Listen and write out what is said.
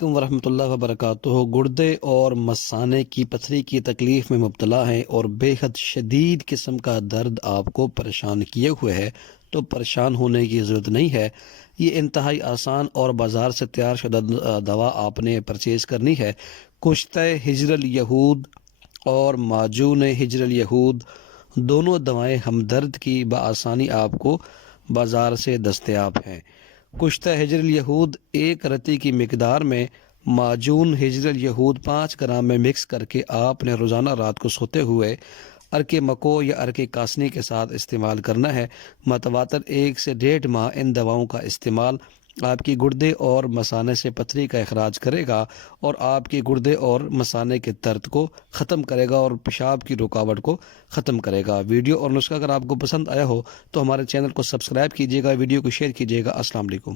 علیکم ورحمۃ اللہ وبرکاتہ۔ گردے اور مثانے کی پتھری کی تکلیف میں مبتلا ہیں اور بے حد شدید قسم کا درد آپ کو پریشان کیے ہوئے ہے تو پریشان ہونے کی ضرورت نہیں ہے۔ یہ انتہائی آسان اور بازار سے تیار شدہ دوا آپ نے پرچیز کرنی ہے۔ کشتہ ہجر الیہود اور معجون ہجر الیہود دونوں دوائیں ہمدرد کی بآسانی آپ کو بازار سے دستیاب ہیں۔ کشتہ ہجر الیہود 1 رتی کی مقدار میں معجون ہجر الیہود 5 گرام میں مکس کر کے آپ نے روزانہ رات کو سوتے ہوئے عرق مکو یا عرق کاسنی کے ساتھ استعمال کرنا ہے۔ متواتر 1 سے 1.5 ماہ ان دواؤں کا استعمال آپ کی گردے اور مثانے سے پتھری کا اخراج کرے گا اور آپ کے گردے اور مثانے کے درد کو ختم کرے گا اور پیشاب کی رکاوٹ کو ختم کرے گا۔ ویڈیو اور نسخہ اگر آپ کو پسند آیا ہو تو ہمارے چینل کو سبسکرائب کیجیے گا، ویڈیو کو شیئر کیجیے گا۔ السلام علیکم۔